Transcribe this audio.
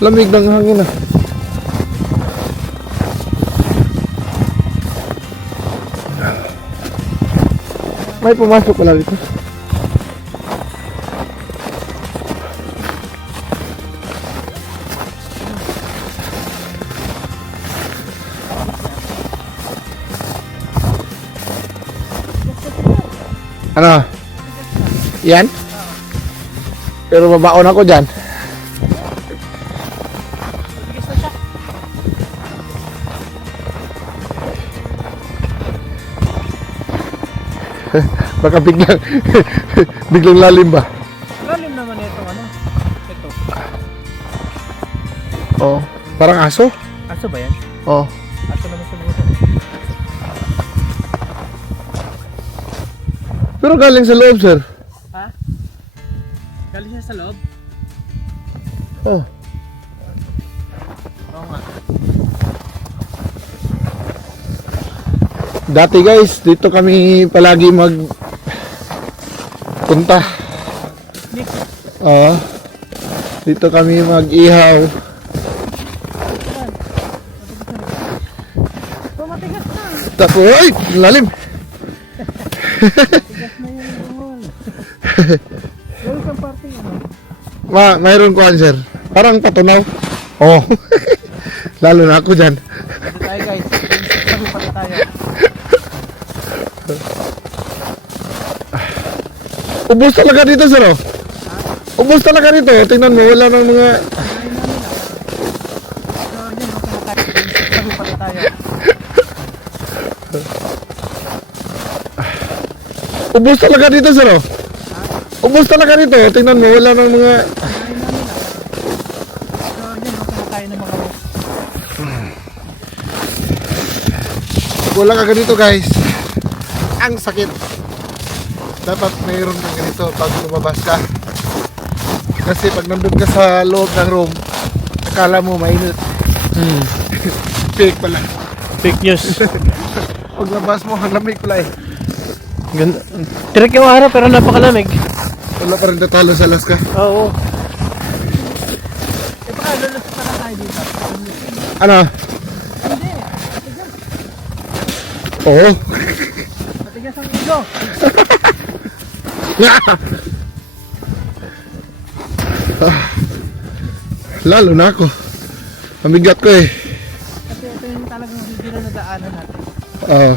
Lamig ng hangin ah. May pumasok pala dito. Ano? Yan? Pero babaon ako dyan. Baka biglang lalim ba? Lalim naman ito ano? Ito. Oo. Parang aso? Aso ba yan? Oo. Aso naman siguro. Pero galing sa loob, sir. Ha? Galing siya sa loob? Oh. Oo nga. Dati guys, dito kami palagi punta. Oo. Dito kami mag-ihaw. Matigas na. Tapos, ay! Lalim! Matigas na yung buhol. Pero isang parte ano? Mayroon ko sir. Parang patunaw. Oo. Lalo na ako dyan. Dito tayo guys. Sabi pa na tayo. Ubus talaga dito, sir. Oh. Ubus talaga dito. Tingnan mo, wala nang mga... Sabi pa na tayo. Ubus talaga dito, sir. Oh. Ubus talaga dito. Tingnan mo, wala nang mga... Wala ka ganito, guys. Ang sakit. Dapat mayroon kang ganito pag lumabas ka. Kasi pag nandun ka sa loob ng room, akala mo mainit. Fake pala. Fake news. Paglabas mo, ang lamig pala eh. Ganda. Tirik yung araw pero napakalamig. Wala pa rin natalo sa Alaska. Oo. Eh baka lulusot na tayo dito. Ano? Hindi. Oo. Matigas ang ulo. Lalo na ako. Mamigat ko eh. Kasi ito yung talagang hindi na nadaanan natin. Oo.